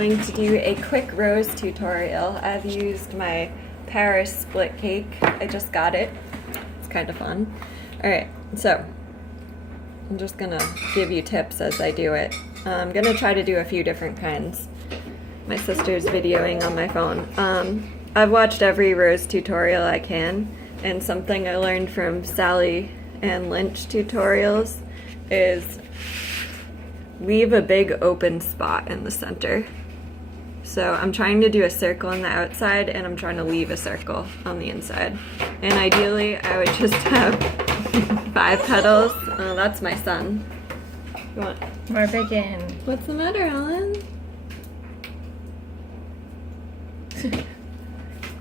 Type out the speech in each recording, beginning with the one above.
I'm going to do a quick rose tutorial. I've used my Paris split cake. I just got it. It's kind of fun. Alright, so I'm just gonna give you tips as I do it. I'm gonna try to do a few different kinds. My sister's videoing on my phone. I've watched every rose tutorial I can, and something I learned from Sally and Lynch tutorials is leave a big open spot in the center. So I'm trying to do a circle on the outside, and I'm trying to leave a circle on the inside. And ideally, I would just have 5 petals. Oh, that's my son. You want More bacon. What's the matter, Ellen?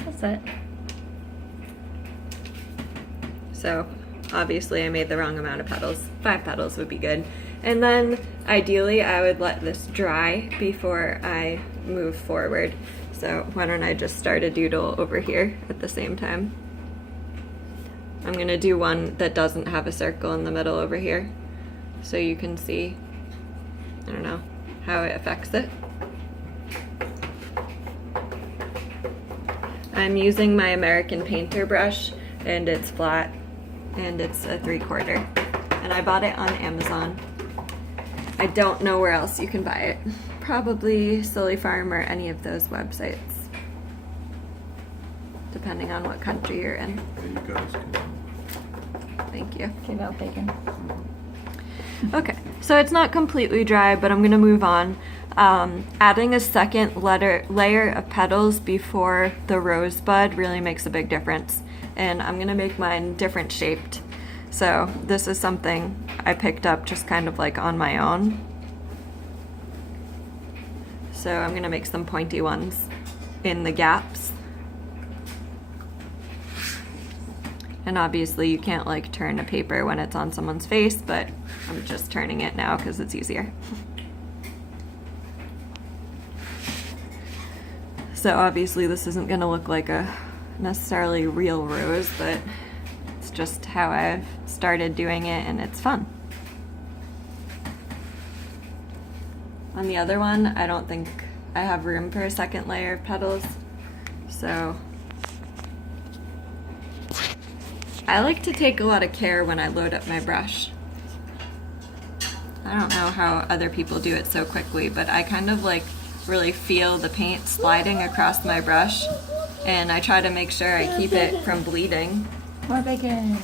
What's that? So obviously I made the wrong amount of petals. 5 petals would be good. And then ideally I would let this dry before I move forward. So why don't I just start a doodle over here at the same time. I'm gonna do one that doesn't have a circle in the middle over here, so you can see, I don't know, how it affects it. I'm using my American Painter brush, and it's flat, and it's a 3/4, and I bought it on Amazon. I don't know where else you can buy it. Probably Silly Farm or any of those websites, depending on what country you're in. You guys can. Thank you. Give out bacon. Okay, so it's not completely dry, but I'm gonna move on. Adding a second layer of petals before the rosebud really makes a big difference. And I'm gonna make mine different shaped. So this is something I picked up just kind of like on my own. So I'm gonna make some pointy ones in the gaps. And obviously you can't like turn a paper when it's on someone's face, but I'm just turning it now because it's easier. So obviously this isn't gonna look like a necessarily real rose, but it's just how I've started doing it, and it's fun. On the other one, I don't think I have room for a second layer of petals, so I like to take a lot of care when I load up my brush. I don't know how other people do it so quickly, but I kind of like really feel the paint sliding across my brush, and I try to make sure I keep it from bleeding. More bacon.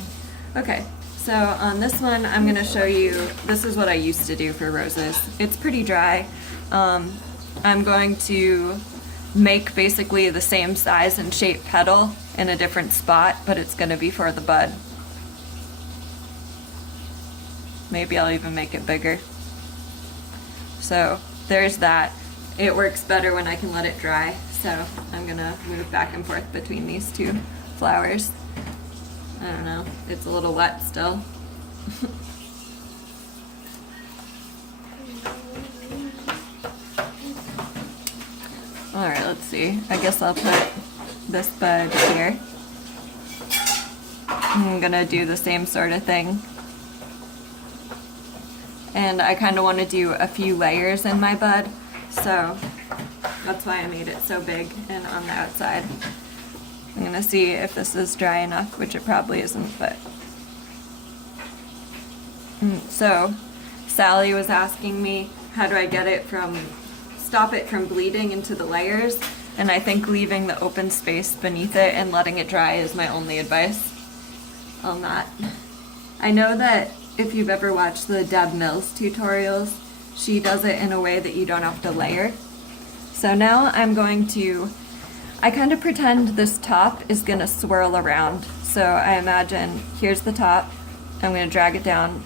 Okay, so on this one I'm gonna show you, this is what I used to do for roses. It's pretty dry. I'm going to make basically the same size and shape petal in a different spot, but it's gonna be for the bud. Maybe I'll even make it bigger. So there's that. It works better when I can let it dry, so I'm gonna move back and forth between these 2 flowers. I don't know, it's a little wet still. Alright, let's see. I guess I'll put this bud here. I'm gonna do the same sort of thing. And I kind of want to do a few layers in my bud, so that's why I made it so big and on the outside. I'm gonna see if this is dry enough, which it probably isn't, but. So, Sally was asking me, how do I get it stop it from bleeding into the layers? And I think leaving the open space beneath it and letting it dry is my only advice on that. I know that if you've ever watched the Deb Mills tutorials, she does it in a way that you don't have to layer. So now I'm going to, I kind of pretend this top is gonna swirl around. So I imagine, here's the top, I'm gonna drag it down.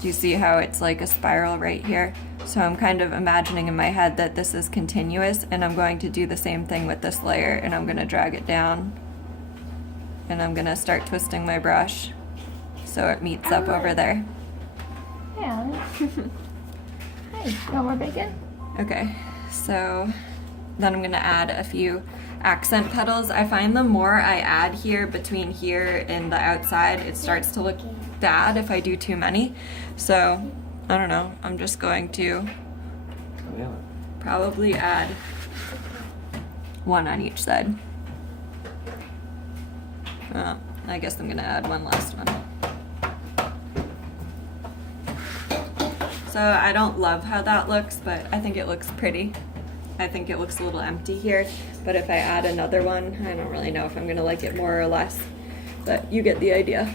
Do you see how it's like a spiral right here? So I'm kind of imagining in my head that this is continuous, and I'm going to do the same thing with this layer, and I'm gonna drag it down. And I'm gonna start twisting my brush so it meets up over there. Yeah. Hey, want more bacon? Okay, so then I'm gonna add a few accent petals. I find the more I add here between here and the outside, it starts to look bad if I do too many. So I don't know, I'm just going to Oh, yeah. probably add one on each side. I guess I'm gonna add one last one. So I don't love how that looks, but I think it looks pretty. I think it looks a little empty here, but if I add another one, I don't really know if I'm gonna like it more or less, but you get the idea.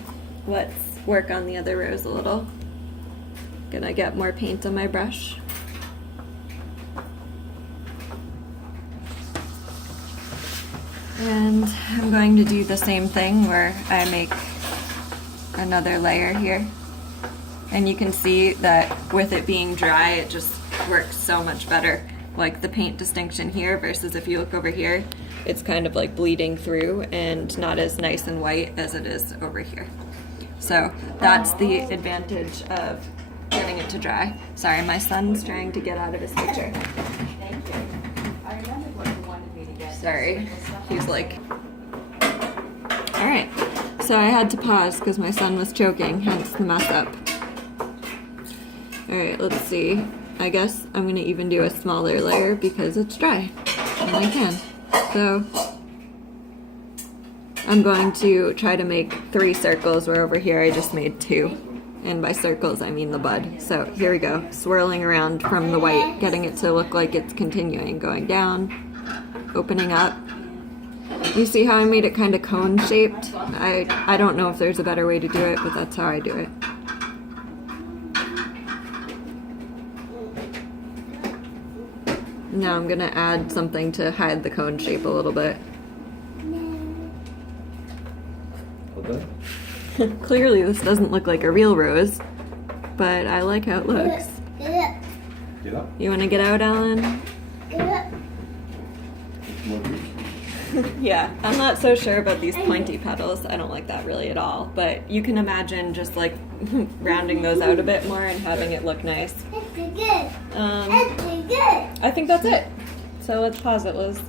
Let's work on the other rows a little. Gonna get more paint on my brush. And I'm going to do the same thing where I make another layer here. And you can see that with it being dry, it just works so much better. Like the paint distinction here versus if you look over here, it's kind of like bleeding through and not as nice and white as it is over here. So that's the advantage of getting it to dry. Sorry, my son's trying to get out of his picture. Thank you. I remembered what you wanted me to get. Sorry, he's like... All right, so I had to pause because my son was choking, hence the mess up. All right, let's see. I guess I'm gonna even do a smaller layer because it's dry, and I can. So I'm going to try to make 3 circles where over here I just made 2. And by circles, I mean the bud. So here we go, swirling around from the white, getting it to look like it's continuing, going down, opening up. You see how I made it kind of cone shaped? I don't know if there's a better way to do it, but that's how I do it. Now I'm gonna add something to hide the cone shape a little bit. Okay. Clearly this doesn't look like a real rose, but I like how it looks. Get up. You wanna get out, Alan? More juice. Yeah, I'm not so sure about these pointy petals. I don't like that really at all, but you can imagine just like rounding those out a bit more and having it look nice. I think that's it. So let's pause it, Liz.